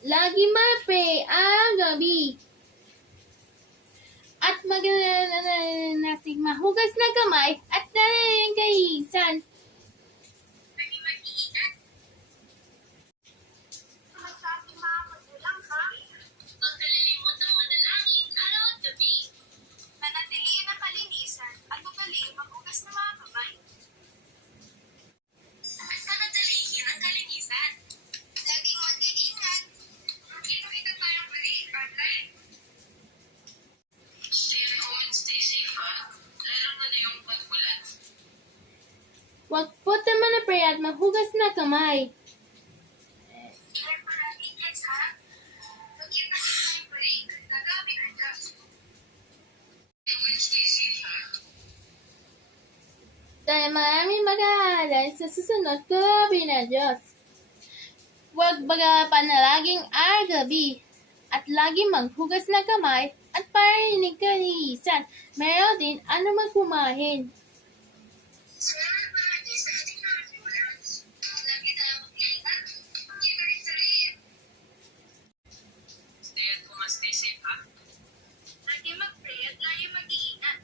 Lagi ma-pray ang gabi. At magnanasig mahugas na kamay at kahisan. Magkalilimot ng manalangin araw at gabi. Manatiliin ang kalinisan at magaling maghugas ng mga kamay. At panatilihin ang kalinisan. Laging mag-iingat. Makita tayong mali online. Stay at home and stay safe, ha? Lalo na yung pag-ulan. Huwag po naman na pray at mahugas na kamay. Dahil maraming mag-aalala sa susunod ko na Diyos. Huwag baga panalaging gabi at lagi maghugas na kamay at parinig kahihisan. Meron din ano magkumahin. Stay at home and stay safe, ha? Lagi mag-pray at lagi mag-iingat.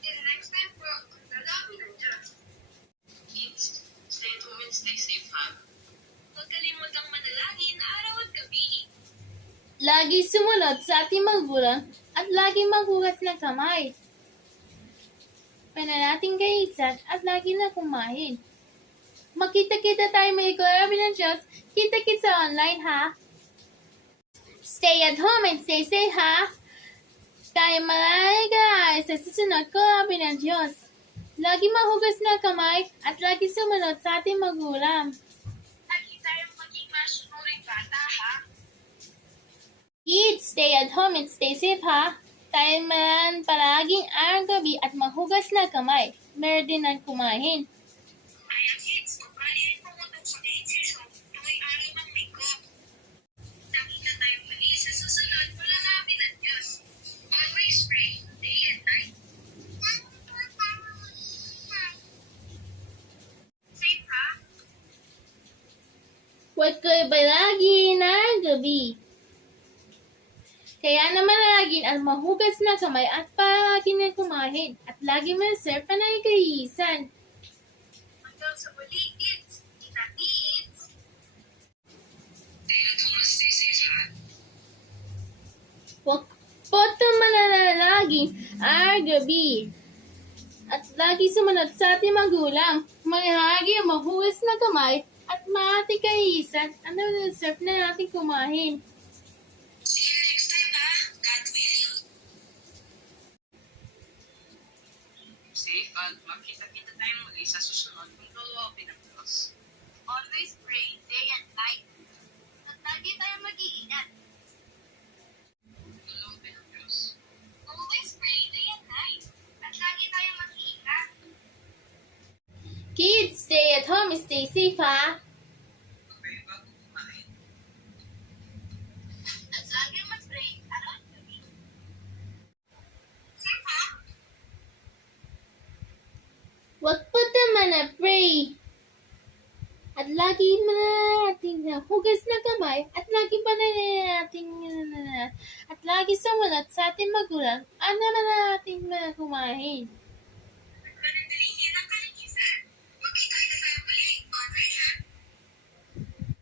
Till next time po, nagagabi ng Diyos. Kids, stay at home and stay safe, ha? Huwag kalimutang manalangin araw at gabi. Lagi sumunod sa ating magulang at lagi maghugas ng kamay. Pananating kahisan at lagi na kumain. Makita-kita tayo may grabe ng Diyos. Kita-kita sa online, ha? Stay at home and stay safe, ha? Tayo marami sa susunod ko ng Diyos. Lagi mahugas na kamay at lagi sumunod sa ating magulang. Lagi tayong maging masunuring bata, ha? Kids, stay at home and stay safe, ha? Tayo man palaging gabi at mahugas na kamay. Meron din ang kumain. Kaya kids, ugali ay pumutong sa decision tuwing araw ng linggo. Nakita tayong mali sa susunod mula namin ng Diyos. Always pray, day and night. Safe, ha? Huwag kayo balagi na gabi. Kaya naman lagi ang mahugas na kamay at palagi na kumain at lagi man-serve na kahihisan. Hanggang sa muli, kids. Kita, kids. Stay at home and stay safe, ha? Huwag po mananalaging gabi. At lagi sumunod sa ating magulang. Lagi mahugas na kamay at maating kahihisan. Serve na natin kumain. See you next time, ha? God willing. Safe at makita-kita tayong muli sa susunod kung tuwapin ng Diyos. Always pray, day and night. At lagi tayong mag-iingat. Tuwapin ng Diyos. Always pray, day and night. At lagi tayong mag-iingat. Kids, stay at home and stay safe, ha? Okay, bago kumain. At lagi mag-pray, araw at gabi. Safe, ha? Huwag po naman na pray. At lagi natin hugas na kamay at lagi pa natin at lagi sumunod sa ating magulang at naman natin kumain.